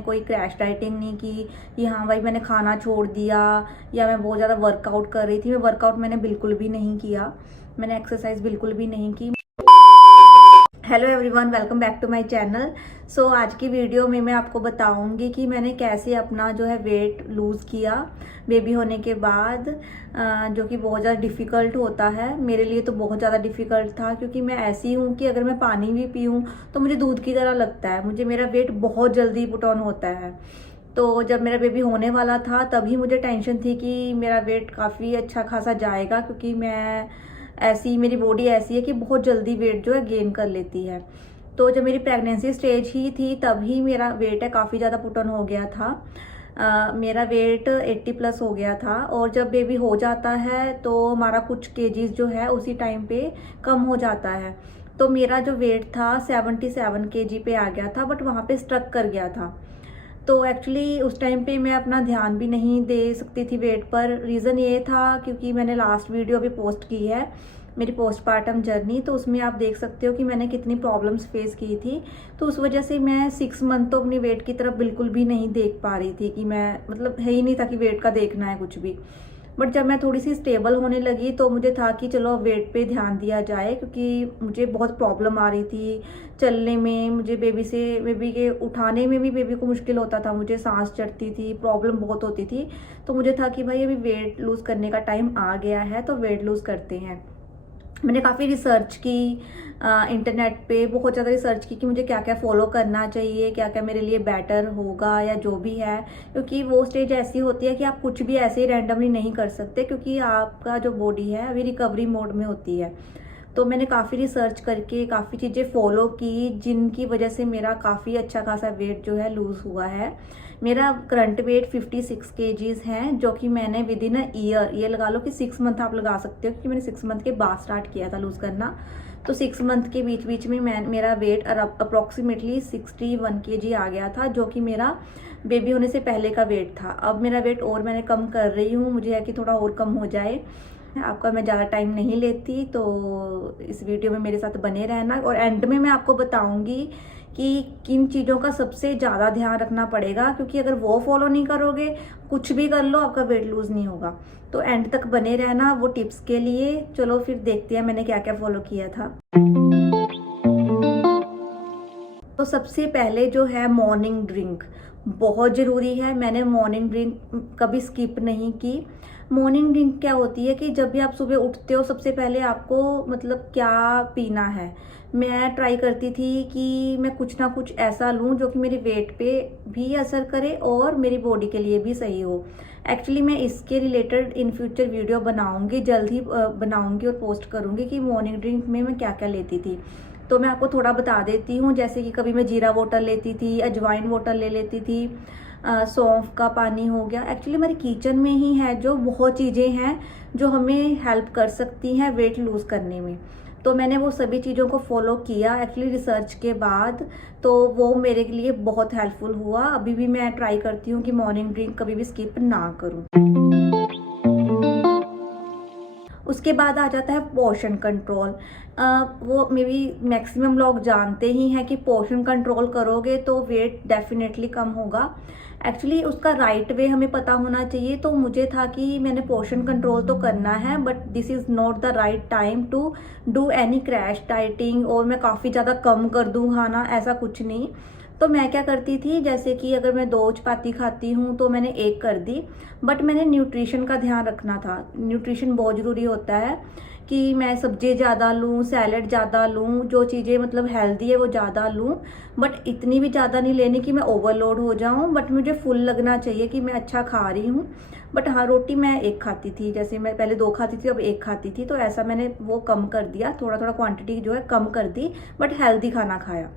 कोई crash dieting नहीं की कि हाँ भाई मैंने खाना छोड़ दिया या मैं बहुत ज़्यादा वर्कआउट कर रही थी। मैं वर्कआउट मैंने बिल्कुल भी नहीं किया, मैंने एक्सरसाइज बिल्कुल भी नहीं की। Hello everyone, welcome back to my channel. So आज की वीडियो में मैं आपको बताऊंगी कि मैंने कैसे अपना जो है वेट लूज़ किया बेबी होने के बाद, जो कि बहुत ज़्यादा डिफ़िकल्ट होता है। मेरे लिए तो बहुत ज़्यादा डिफ़िकल्ट था क्योंकि मैं ऐसी हूँ कि अगर मैं पानी भी पीऊँ तो मुझे दूध की तरह लगता है, मुझे मेरा वेट बहुत जल्दी पुट ऑन होता है। तो जब मेरा बेबी होने वाला था तभी मुझे टेंशन थी कि मेरा वेट काफ़ी अच्छा खासा जाएगा, क्योंकि मैं ऐसी, मेरी बॉडी ऐसी है कि बहुत जल्दी वेट जो है गेन कर लेती है। तो जब मेरी प्रेगनेंसी स्टेज ही थी तभी मेरा वेट है काफ़ी ज़्यादा पुट ऑन हो गया था। मेरा वेट 80 प्लस हो गया था, और जब बेबी हो जाता है तो हमारा कुछ केजीज जो है उसी टाइम पे कम हो जाता है। तो मेरा जो वेट था 77 केजी पे आ गया था, बट वहाँ पे स्ट्रक कर गया था। तो एक्चुअली उस टाइम पे मैं अपना ध्यान भी नहीं दे सकती थी वेट पर। रीज़न ये था क्योंकि मैंने लास्ट वीडियो भी पोस्ट की है, मेरी पोस्टपार्टम जर्नी, तो उसमें आप देख सकते हो कि मैंने कितनी प्रॉब्लम्स फेस की थी। तो उस वजह से मैं 6 मंथ तो अपनी वेट की तरफ बिल्कुल भी नहीं देख पा रही थी कि मैं, मतलब है ही नहीं था कि वेट का देखना है कुछ भी। बट जब मैं थोड़ी सी स्टेबल होने लगी तो मुझे था कि चलो वेट पे ध्यान दिया जाए, क्योंकि मुझे बहुत प्रॉब्लम आ रही थी चलने में, मुझे बेबी के उठाने में भी बेबी को मुश्किल होता था, मुझे सांस चढ़ती थी, प्रॉब्लम बहुत होती थी। तो मुझे था कि भाई अभी वेट लूज़ करने का टाइम आ गया है तो वेट लूज़ करते हैं। मैंने काफ़ी रिसर्च की, इंटरनेट पे बहुत ज़्यादा रिसर्च की कि मुझे क्या क्या फॉलो करना चाहिए, क्या क्या मेरे लिए बेटर होगा या जो भी है, क्योंकि वो स्टेज ऐसी होती है कि आप कुछ भी ऐसे ही रैंडमली नहीं कर सकते, क्योंकि आपका जो बॉडी है अभी रिकवरी मोड में होती है। तो मैंने काफ़ी रिसर्च करके काफ़ी चीज़ें फॉलो की, जिनकी वजह से मेरा काफ़ी अच्छा खासा वेट जो है लूज़ हुआ है। मेरा करंट वेट 56 केजीज हैं, जो कि मैंने विद इन अ ईयर, ये लगा लो कि 6 मंथ आप लगा सकते हो, क्योंकि मैंने 6 मंथ के बाद स्टार्ट किया था लूज़ करना। तो 6 मंथ के बीच बीच में मेरा वेट अप्रॉक्सीमेटली 61 केजी आ गया था, जो कि मेरा बेबी होने से पहले का वेट था। अब मेरा वेट और मैंने कम कर रही हूँ, मुझे है कि थोड़ा और कम हो जाए। आपका मैं ज़्यादा टाइम नहीं लेती, तो इस वीडियो में मेरे साथ बने रहना, और एंड में मैं आपको बताऊंगी कि किन चीज़ों का सबसे ज़्यादा ध्यान रखना पड़ेगा, क्योंकि अगर वो फॉलो नहीं करोगे, कुछ भी कर लो, आपका वेट लूज़ नहीं होगा। तो एंड तक बने रहना वो टिप्स के लिए। चलो फिर देखते हैं मैंने क्या क्या फॉलो किया था। तो सबसे पहले जो है मॉर्निंग ड्रिंक बहुत ज़रूरी है। मैंने मॉर्निंग ड्रिंक कभी स्किप नहीं की। मॉर्निंग ड्रिंक क्या होती है कि जब भी आप सुबह उठते हो सबसे पहले आपको मतलब क्या पीना है। मैं ट्राई करती थी कि मैं कुछ ना कुछ ऐसा लूं जो कि मेरे वेट पे भी असर करे और मेरी बॉडी के लिए भी सही हो। एक्चुअली मैं इसके रिलेटेड इन फ्यूचर वीडियो बनाऊंगी, जल्द ही बनाऊंगी और पोस्ट करूंगी कि मॉर्निंग ड्रिंक में मैं क्या क्या लेती थी। तो मैं आपको थोड़ा बता देती हूँ, जैसे कि कभी मैं जीरा वाटर लेती थी, अजवाइन वाटर ले लेती थी, सौंफ का पानी हो गया। एक्चुअली हमारे किचन में ही है जो बहुत चीज़ें हैं जो हमें हेल्प कर सकती हैं वेट लूज़ करने में। तो मैंने वो सभी चीज़ों को फॉलो किया एक्चुअली रिसर्च के बाद, तो वो मेरे लिए बहुत हेल्पफुल हुआ। अभी भी मैं ट्राई करती हूँ कि मॉर्निंग ड्रिंक कभी भी स्किप ना करूँ। उसके बाद आ जाता है पोर्शन कंट्रोल। वो मे बी मैक्सिमम लोग जानते ही हैं कि पोर्शन कंट्रोल करोगे तो वेट डेफिनेटली कम होगा। एक्चुअली उसका राइट वे हमें पता होना चाहिए। तो मुझे था कि मैंने पोर्शन कंट्रोल तो करना है, but this is not the right time to do any crash dieting, और मैं काफ़ी ज़्यादा कम कर दूँ खाना, ऐसा कुछ नहीं। तो मैं क्या करती थी, जैसे कि अगर मैं 2 चपाती खाती हूँ तो मैंने 1 कर दी, बट मैंने न्यूट्रिशन का ध्यान रखना था। न्यूट्रिशन बहुत ज़रूरी होता है कि मैं सब्जी ज़्यादा लूँ, सैलड ज़्यादा लूँ, जो चीज़ें मतलब हेल्दी है वो ज़्यादा लूँ, बट इतनी भी ज़्यादा नहीं लेनी कि मैं ओवरलोड हो जाऊँ, बट मुझे फुल लगना चाहिए कि मैं अच्छा खा रही हूँ। बट हाँ, रोटी मैं 1 खाती थी, जैसे मैं पहले 2 खाती थी अब 1 खाती थी, तो ऐसा मैंने वो कम कर दिया, थोड़ा थोड़ा क्वांटिटी जो है कम कर दी, बट हेल्दी खाना खाया।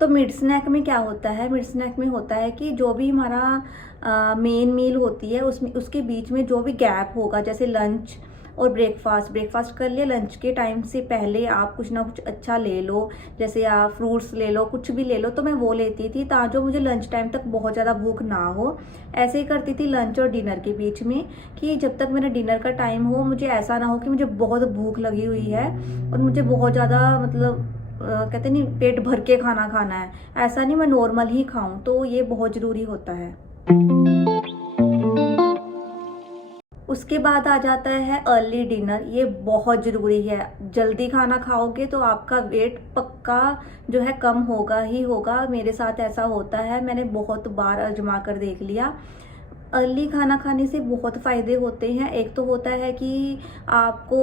तो मिड स्नैक में क्या होता है, मिड स्नैक में होता है कि जो भी हमारा मेन मील होती है उसमें उसके बीच में जो भी गैप होगा, जैसे लंच और ब्रेकफास्ट कर लिया, लंच के टाइम से पहले आप कुछ ना कुछ अच्छा ले लो, जैसे आप फ्रूट्स ले लो, कुछ भी ले लो। तो मैं वो लेती थी ताकि मुझे लंच टाइम तक बहुत ज़्यादा भूख ना हो। ऐसे ही करती थी लंच और डिनर के बीच में, कि जब तक मेरा डिनर का टाइम हो मुझे ऐसा ना हो कि मुझे बहुत भूख लगी हुई है और मुझे बहुत ज़्यादा मतलब कहते नहीं पेट भर के खाना खाना है, ऐसा नहीं मैं नॉर्मल ही खाऊं, तो ये बहुत ज़रूरी होता है। उसके बाद आ जाता है अर्ली डिनर। ये बहुत ज़रूरी है। जल्दी खाना खाओगे तो आपका वेट पक्का जो है कम होगा ही होगा। मेरे साथ ऐसा होता है, मैंने बहुत बार आजमा कर देख लिया। अर्ली खाना खाने से बहुत फ़ायदे होते हैं। एक तो होता है कि आपको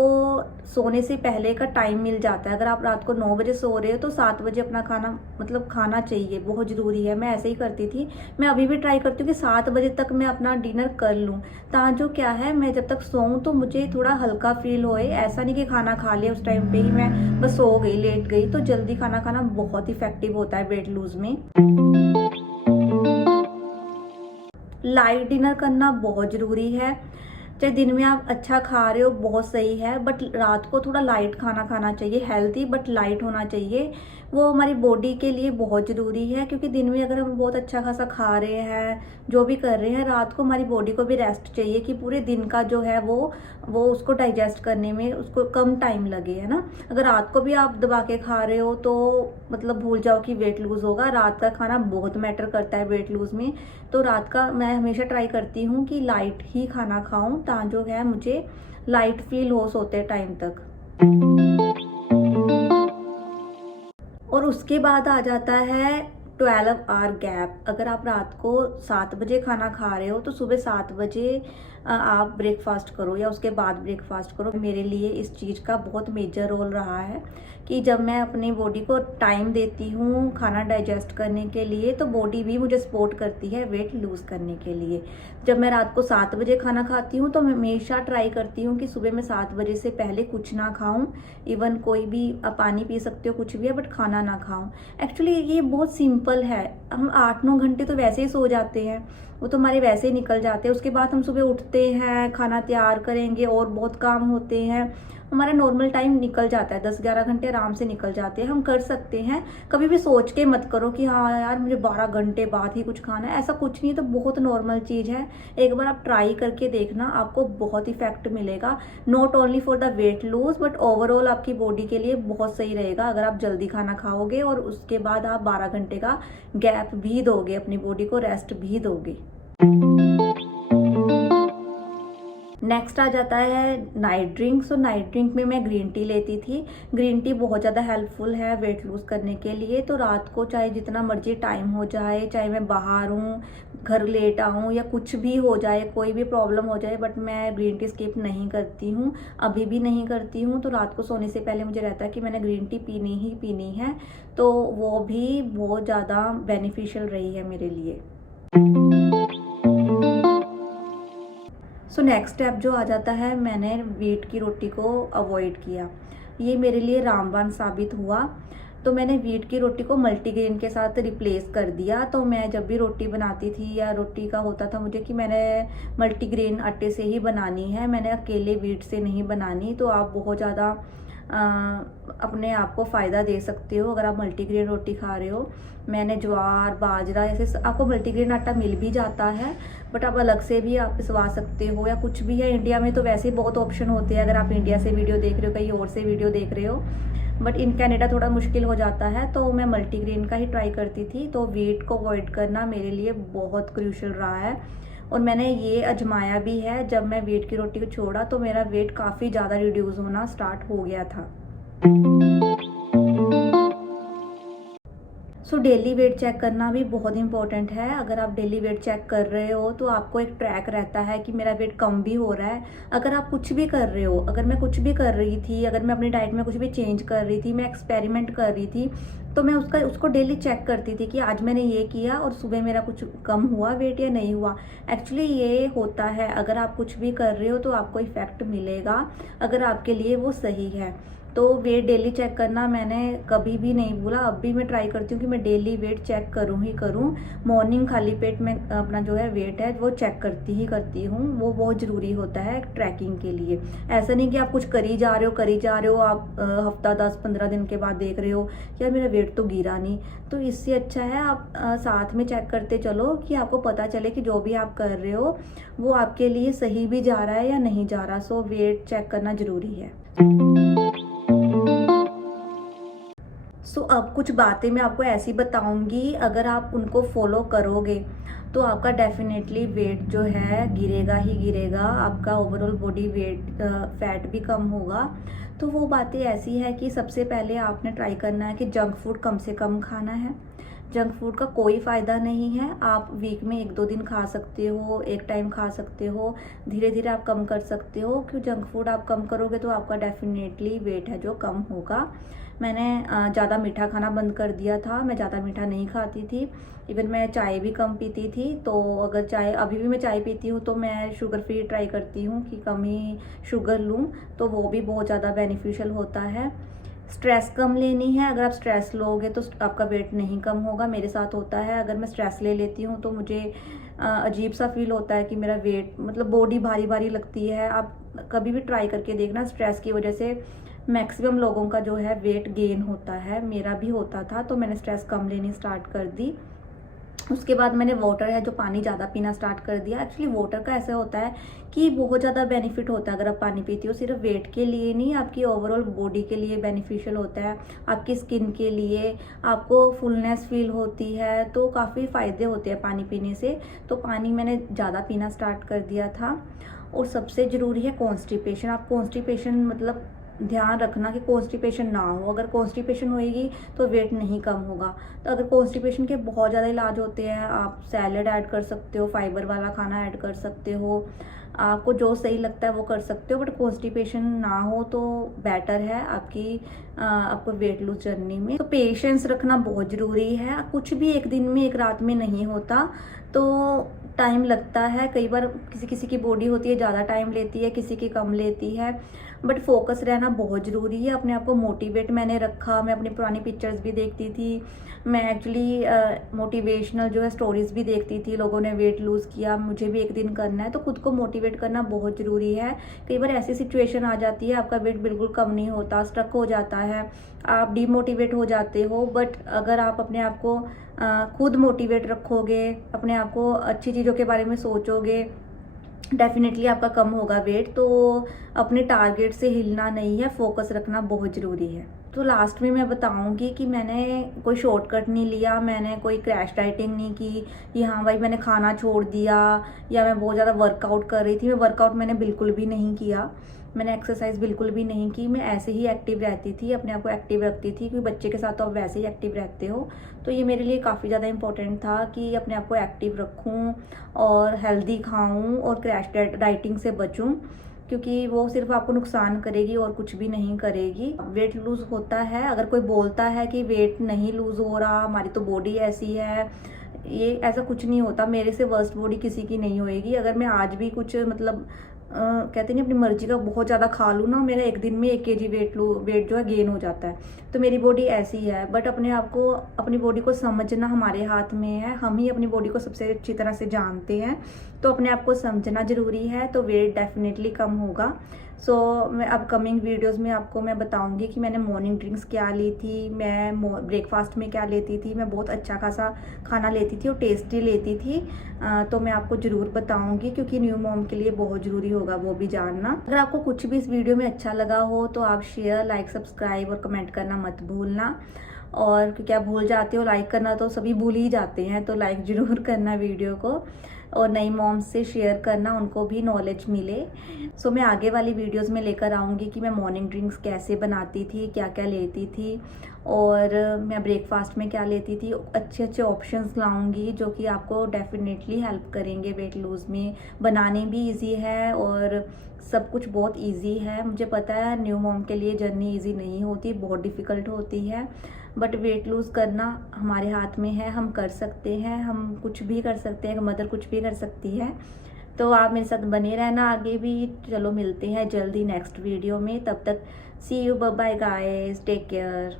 सोने से पहले का टाइम मिल जाता है। अगर आप रात को 9 बजे सो रहे हो तो 7 बजे अपना खाना मतलब खाना चाहिए, बहुत ज़रूरी है। मैं ऐसे ही करती थी, मैं अभी भी ट्राई करती हूँ कि 7 बजे तक मैं अपना डिनर कर लूँ, ताकि क्या है मैं जब तक सोऊं तो मुझे थोड़ा हल्का फील होए। ऐसा नहीं कि खाना खा लिया उस टाइम पे ही मैं बस सो गई, लेट गई। तो जल्दी खाना खाना बहुत इफेक्टिव होता है वेट लूज़ में। लाइट डिनर करना बहुत ज़रूरी है। चाहे दिन में आप अच्छा खा रहे हो बहुत सही है, बट रात को थोड़ा लाइट खाना खाना चाहिए। हेल्दी बट लाइट होना चाहिए। वो हमारी बॉडी के लिए बहुत ज़रूरी है, क्योंकि दिन में अगर हम बहुत अच्छा खासा खा रहे हैं, जो भी कर रहे हैं, रात को हमारी बॉडी को भी रेस्ट चाहिए कि पूरे दिन का जो है वो उसको डाइजेस्ट करने में उसको कम टाइम लगे, है ना। अगर रात को भी आप दबा के खा रहे हो तो मतलब भूल जाओ कि वेट लूज़ होगा। रात का खाना बहुत मैटर करता है वेट लूज़ में। तो रात का मैं हमेशा ट्राई करती हूँ कि लाइट ही खाना खाऊं, ताकि जो है मुझे लाइट फील हो सोते टाइम तक। और उसके बाद आ जाता है 12 आवर गैप। अगर आप रात को 7 बजे खाना खा रहे हो तो सुबह 7 बजे आप ब्रेकफास्ट करो या उसके बाद ब्रेकफास्ट करो। मेरे लिए इस चीज़ का बहुत मेजर रोल रहा है कि जब मैं अपनी बॉडी को टाइम देती हूँ खाना डाइजेस्ट करने के लिए, तो बॉडी भी मुझे सपोर्ट करती है वेट लूज़ करने के लिए। जब मैं रात को 7 बजे खाना खाती हूँ तो मैं हमेशा ट्राई करती हूँ कि सुबह मैं 7 बजे से पहले कुछ ना खाऊं। इवन कोई भी आप पानी पी सकते हो, कुछ भी है, बट खाना ना खाऊं। एक्चुअली ये बहुत सिंपल है। हम 8-9 घंटे तो वैसे ही सो जाते हैं, वो तो हमारे वैसे ही निकल जाते हैं। उसके बाद हम सुबह उठते हैं, खाना तैयार करेंगे और बहुत काम होते हैं। हमारा नॉर्मल टाइम निकल जाता है, 10-11 घंटे आराम से निकल जाते हैं। हम कर सकते हैं। कभी भी सोच के मत करो कि हाँ यार मुझे 12 घंटे बाद ही कुछ खाना है, ऐसा कुछ नहीं। तो बहुत नॉर्मल चीज़ है। एक बार आप ट्राई करके देखना, आपको बहुत इफेक्ट मिलेगा। Not only for the weight lose but overall आपकी बॉडी के लिए बहुत सही रहेगा अगर आप जल्दी खाना खाओगे और उसके बाद आप 12 घंटे का गैप भी दोगे, अपनी बॉडी को रेस्ट भी दोगे। नेक्स्ट आ जाता है नाइट ड्रिंक। सो नाइट ड्रिंक में मैं ग्रीन टी लेती थी। ग्रीन टी बहुत ज़्यादा हेल्पफुल है वेट लूज़ करने के लिए। तो रात को चाहे जितना मर्जी टाइम हो जाए, चाहे मैं बाहर हूँ, घर लेट आऊँ या कुछ भी हो जाए, कोई भी प्रॉब्लम हो जाए, बट मैं ग्रीन टी स्किप नहीं करती हूँ, अभी भी नहीं करती हूँ। तो रात को सोने से पहले मुझे रहता है कि मैंने ग्रीन टी पीनी ही पीनी है। तो वो भी बहुत ज़्यादा बेनिफिशियल रही है मेरे लिए। सो नेक्स्ट स्टेप जो आ जाता है, मैंने व्हीट की रोटी को अवॉइड किया। ये मेरे लिए रामबाण साबित हुआ। तो मैंने व्हीट की रोटी को मल्टीग्रेन के साथ रिप्लेस कर दिया। तो मैं जब भी रोटी बनाती थी या रोटी का होता था मुझे कि मैंने मल्टीग्रेन आटे से ही बनानी है, मैंने अकेले व्हीट से नहीं बनानी। तो आप बहुत ज़्यादा अपने आप को फ़ायदा दे सकते हो अगर आप मल्टीग्रेन रोटी खा रहे हो। मैंने ज्वार, बाजरा, ऐसे आपको मल्टीग्रेन आटा मिल भी जाता है, बट आप अलग से भी आप पिसवा सकते हो या कुछ भी है। इंडिया में तो वैसे ही बहुत ऑप्शन होते हैं, अगर आप इंडिया से वीडियो देख रहे हो, कहीं और से वीडियो देख रहे हो, बट इन कनाडा थोड़ा मुश्किल हो जाता है। तो मैं मल्टीग्रेन का ही ट्राई करती थी। तो व्हीट को अवॉइड करना मेरे लिए बहुत क्रूशियल रहा है और मैंने ये आजमाया भी है। जब मैं व्हीट की रोटी को छोड़ा तो मेरा वेट काफ़ी ज़्यादा रिड्यूस होना स्टार्ट हो गया था। सो डेली वेट चेक करना भी बहुत इंपॉर्टेंट है। अगर आप डेली वेट चेक कर रहे हो तो आपको एक ट्रैक रहता है कि मेरा वेट कम भी हो रहा है। अगर आप कुछ भी कर रहे हो, अगर मैं कुछ भी कर रही थी, अगर मैं अपनी डाइट में कुछ भी चेंज कर रही थी, मैं एक्सपेरिमेंट कर रही थी, तो मैं उसको डेली चेक करती थी कि आज मैंने ये किया और सुबह मेरा कुछ कम हुआ वेट या नहीं हुआ। एक्चुअली ये होता है, अगर आप कुछ भी कर रहे हो तो आपको इफेक्ट मिलेगा अगर आपके लिए वो सही है। तो वेट डेली चेक करना मैंने कभी भी नहीं भूला। अब भी मैं ट्राई करती हूँ कि मैं डेली वेट चेक करूँ ही करूँ। मॉर्निंग खाली पेट में अपना जो है वेट है वो चेक करती ही करती हूँ। वो बहुत ज़रूरी होता है ट्रैकिंग के लिए। ऐसा नहीं कि आप कुछ करी जा रहे हो, आप हफ्ता 10-15 दिन के बाद देख रहे हो यार मेरा वेट तो गिरा नहीं। तो इससे अच्छा है आप साथ में चेक करते चलो कि आपको पता चले कि जो भी आप कर रहे हो वो आपके लिए सही भी जा रहा है या नहीं जा रहा। सो वेट चेक करना ज़रूरी है। सो अब कुछ बातें मैं आपको ऐसी बताऊंगी, अगर आप उनको फॉलो करोगे तो आपका डेफिनेटली वेट जो है गिरेगा ही गिरेगा, आपका ओवरऑल बॉडी वेट फैट भी कम होगा। तो वो बातें ऐसी है कि सबसे पहले आपने ट्राई करना है कि जंक फूड कम से कम खाना है। जंक फूड का कोई फ़ायदा नहीं है, आप वीक में 1-2 दिन खा सकते हो, एक टाइम खा सकते हो, धीरे धीरे आप कम कर सकते हो। क्यों जंक फूड आप कम करोगे तो आपका डेफिनेटली वेट है जो कम होगा। मैंने ज़्यादा मीठा खाना बंद कर दिया था, मैं ज़्यादा मीठा नहीं खाती थी, इवन मैं चाय भी कम पीती थी। तो अगर चाय अभी भी मैं चाय पीती हूँ तो मैं शुगर फ्री ट्राई करती हूँ कि कम ही शुगर लूँ, तो वो भी बहुत ज़्यादा बेनिफिशियल होता है। स्ट्रेस कम लेनी है, अगर आप स्ट्रेस लोगे तो आपका वेट नहीं कम होगा। मेरे साथ होता है, अगर मैं स्ट्रेस ले लेती हूँ तो मुझे अजीब सा फील होता है कि मेरा वेट मतलब बॉडी भारी भारी लगती है। आप कभी भी ट्राई करके देखना, स्ट्रेस की वजह से मैक्सिमम लोगों का जो है वेट गेन होता है, मेरा भी होता था। तो मैंने स्ट्रेस कम लेनी स्टार्ट कर दी। उसके बाद मैंने वाटर है जो पानी ज़्यादा पीना स्टार्ट कर दिया। एक्चुअली वाटर का ऐसा होता है कि बहुत ज़्यादा बेनिफिट होता है अगर आप पानी पीती हो, सिर्फ वेट के लिए नहीं, आपकी ओवरऑल बॉडी के लिए बेनिफिशियल होता है, आपकी स्किन के लिए, आपको फुलनेस फील होती है, तो काफ़ी फ़ायदे होते हैं पानी पीने से। तो पानी मैंने ज़्यादा पीना स्टार्ट कर दिया था। और सबसे ज़रूरी है कॉन्स्टिपेशन। आप कॉन्स्टिपेशन मतलब ध्यान रखना कि कॉन्स्टिपेशन ना हो, अगर कॉन्स्टिपेशन होएगी तो वेट नहीं कम होगा। तो अगर कॉन्स्टिपेशन के बहुत ज़्यादा इलाज होते हैं, आप सैलड ऐड कर सकते हो, फाइबर वाला खाना ऐड कर सकते हो, आपको जो सही लगता है वो कर सकते हो, बट कॉन्स्टिपेशन ना हो तो बेटर है आपको वेट लूज जर्नी में। तो पेशेंस रखना बहुत ज़रूरी है, कुछ भी एक दिन में एक रात में नहीं होता, तो टाइम लगता है। कई बार किसी किसी की बॉडी होती है ज़्यादा टाइम लेती है, किसी की कम लेती है, बट फोकस रहना बहुत ज़रूरी है। अपने आप को मोटिवेट मैंने रखा, मैं अपनी पुरानी पिक्चर्स भी देखती थी, मैं एक्चुअली मोटिवेशनल जो है स्टोरीज भी देखती थी, लोगों ने वेट लूज़ किया, मुझे भी एक दिन करना है। तो खुद को मोटिवेट करना बहुत ज़रूरी है। कई बार ऐसी सिचुएशन आ जाती है आपका वेट बिल्कुल कम नहीं होता, स्टक हो जाता है, आप डीमोटिवेट हो जाते हो, बट अगर आप अपने आप को खुद मोटिवेट रखोगे, अपने आप को अच्छी चीज़ों के बारे में सोचोगे, डेफिनेटली आपका कम होगा वेट। तो अपने टारगेट से हिलना नहीं है, फोकस रखना बहुत ज़रूरी है। तो लास्ट में मैं बताऊंगी कि मैंने कोई शॉर्टकट नहीं लिया, मैंने कोई क्रैश डाइटिंग नहीं की कि हाँ भाई मैंने खाना छोड़ दिया या मैं बहुत ज़्यादा वर्कआउट कर रही थी। मैं वर्कआउट मैंने बिल्कुल भी नहीं किया, मैंने एक्सरसाइज बिल्कुल भी नहीं की, मैं ऐसे ही एक्टिव रहती थी, अपने आप को एक्टिव रखती थी, क्योंकि बच्चे के साथ तो आप वैसे ही एक्टिव रहते हो। तो ये मेरे लिए काफ़ी ज़्यादा इंपॉर्टेंट था कि अपने आप को एक्टिव रखूँ और हेल्दी खाऊँ और क्रैश डाइटिंग से बचूँ, क्योंकि वो सिर्फ आपको नुकसान करेगी और कुछ भी नहीं करेगी। वेट लूज़ होता है, अगर कोई बोलता है कि वेट नहीं लूज़ हो रहा, हमारी तो बॉडी ऐसी है, ये ऐसा कुछ नहीं होता। मेरे से वर्स्ट बॉडी किसी की नहीं होएगी। अगर मैं आज भी कुछ मतलब कहते नहीं अपनी मर्जी का बहुत ज़्यादा खा लूँ ना, मेरा एक दिन में 1 kg वेट जो है गेन हो जाता है। तो मेरी बॉडी ऐसी है, बट अपने आप को अपनी बॉडी को समझना हमारे हाथ में है, हम ही अपनी बॉडी को सबसे अच्छी तरह से जानते हैं। तो अपने आप को समझना ज़रूरी है, तो वेट डेफिनेटली कम होगा। सो मैं अपकमिंग वीडियोस में आपको मैं बताऊंगी कि मैंने मॉर्निंग ड्रिंक्स क्या ली थी, मैं ब्रेकफास्ट में क्या लेती थी, मैं बहुत अच्छा खासा खाना लेती थी और टेस्टी लेती थी। तो मैं आपको ज़रूर बताऊंगी, क्योंकि न्यू मॉम के लिए बहुत ज़रूरी होगा वो भी जानना। अगर आपको कुछ भी इस वीडियो में अच्छा लगा हो तो आप शेयर, लाइक, सब्सक्राइब और कमेंट करना मत भूलना। और क्योंकि आप भूल जाते हो लाइक करना, तो सभी भूल ही जाते हैं, तो लाइक ज़रूर करना वीडियो को, और नई मॉम्स से शेयर करना, उनको भी नॉलेज मिले। सो मैं आगे वाली वीडियोस में लेकर आऊँगी कि मैं मॉर्निंग ड्रिंक्स कैसे बनाती थी, क्या क्या लेती थी, और मैं ब्रेकफास्ट में क्या लेती थी। अच्छे अच्छे ऑप्शंस लाऊंगी जो कि आपको डेफिनेटली हेल्प करेंगे वेट लूज़ में। बनाने भी इजी है और सब कुछ बहुत इजी है। मुझे पता है न्यू मॉम के लिए जर्नी इजी नहीं होती, बहुत डिफ़िकल्ट होती है, बट वेट लूज़ करना हमारे हाथ में है, हम कर सकते हैं, हम कुछ भी कर सकते हैं, मदर कुछ भी कर सकती है। तो आप मेरे साथ बने रहना आगे भी। चलो मिलते हैं जल्दी नेक्स्ट वीडियो में, तब तक see you, bye bye guys, take care.